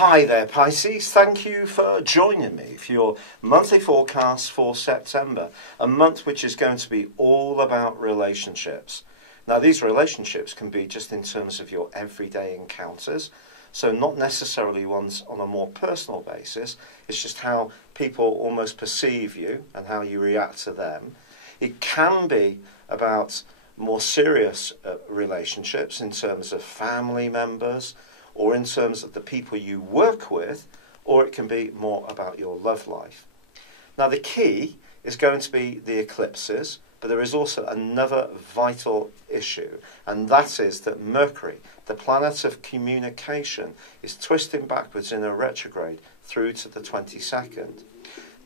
Hi there, Pisces. Thank you for joining me for your monthly forecast for September, a month which is going to be all about relationships. Now, these relationships can be just in terms of your everyday encounters, so not necessarily ones on a more personal basis. It's just how people almost perceive you and how you react to them. It can be about more serious relationships in terms of family members, or in terms of the people you work with, or it can be more about your love life. Now, the key is going to be the eclipses, but there is also another vital issue, and that is that Mercury, the planet of communication, is twisting backwards in a retrograde through to the 22nd.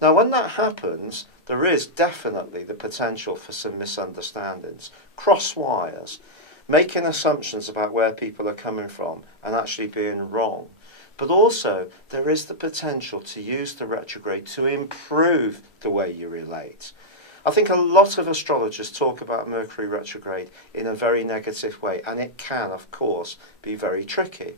Now, when that happens, there is definitely the potential for some misunderstandings, cross wires, making assumptions about where people are coming from and actually being wrong. But also, there is the potential to use the retrograde to improve the way you relate. I think a lot of astrologers talk about Mercury retrograde in a very negative way, and it can, of course, be very tricky.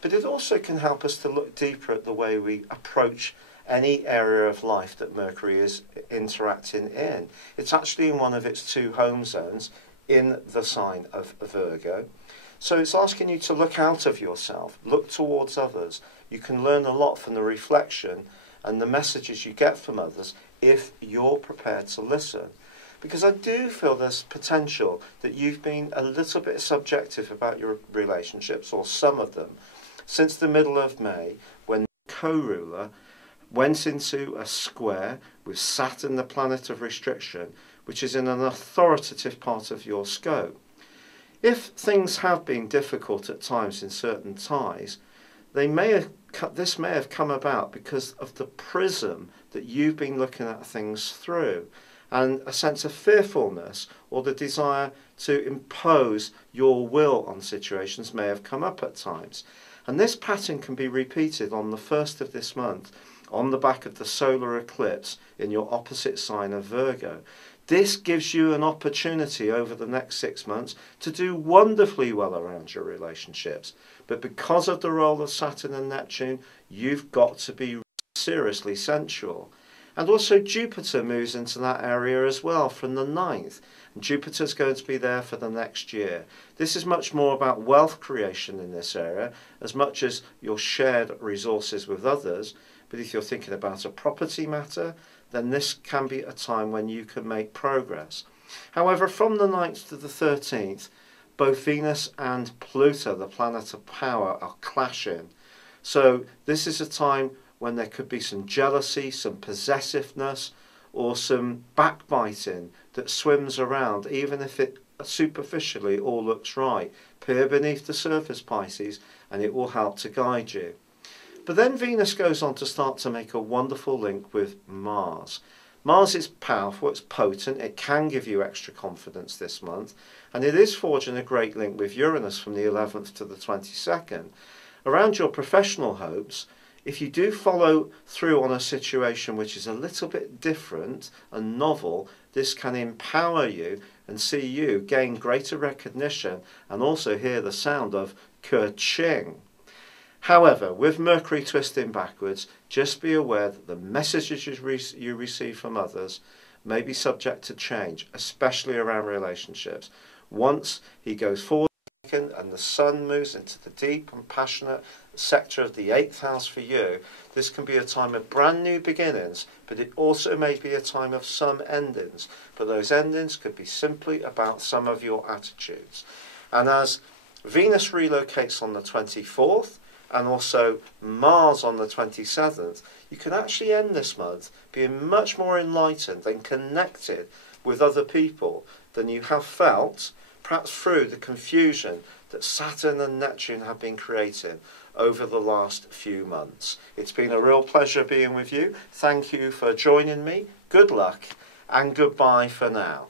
But it also can help us to look deeper at the way we approach any area of life that Mercury is interacting in. It's actually in one of its two home zones, in the sign of Virgo. So it's asking you to look out of yourself, look towards others. You can learn a lot from the reflection and the messages you get from others if you're prepared to listen. Because I do feel there's potential that you've been a little bit subjective about your relationships, or some of them, since the middle of May, when the co-ruler went into a square with Saturn, the planet of restriction, which is in an authoritative part of your scope. If things have been difficult at times in certain ties, this may have come about because of the prism that you've been looking at things through, and a sense of fearfulness or the desire to impose your will on situations may have come up at times. And this pattern can be repeated on the 1st of this month, on the back of the solar eclipse in your opposite sign of Virgo. This gives you an opportunity over the next 6 months to do wonderfully well around your relationships. But because of the role of Saturn and Neptune, you've got to be seriously sensual. And also Jupiter moves into that area as well from the 9th. And Jupiter's going to be there for the next year. This is much more about wealth creation in this area, as much as your shared resources with others. But if you're thinking about a property matter, then this can be a time when you can make progress. However, from the 9th to the 13th, both Venus and Pluto, the planet of power, are clashing. So this is a time when there could be some jealousy, some possessiveness, or some backbiting that swims around, even if it superficially all looks right. Peer beneath the surface, Pisces, and it will help to guide you. But then Venus goes on to start to make a wonderful link with Mars. Mars is powerful, it's potent, it can give you extra confidence this month, and it is forging a great link with Uranus from the 11th to the 22nd. Around your professional hopes, if you do follow through on a situation which is a little bit different and novel, this can empower you and see you gain greater recognition and also hear the sound of ka-ching. However, with Mercury twisting backwards, just be aware that the messages you receive from others may be subject to change, especially around relationships. Once he goes forward and the Sun moves into the deep and passionate sector of the 8th house for you, this can be a time of brand new beginnings, but it also may be a time of some endings. But those endings could be simply about some of your attitudes. And as Venus relocates on the 24th, and also Mars on the 27th, you can actually end this month being much more enlightened and connected with other people than you have felt, perhaps through the confusion that Saturn and Neptune have been creating over the last few months. It's been a real pleasure being with you. Thank you for joining me. Good luck and goodbye for now.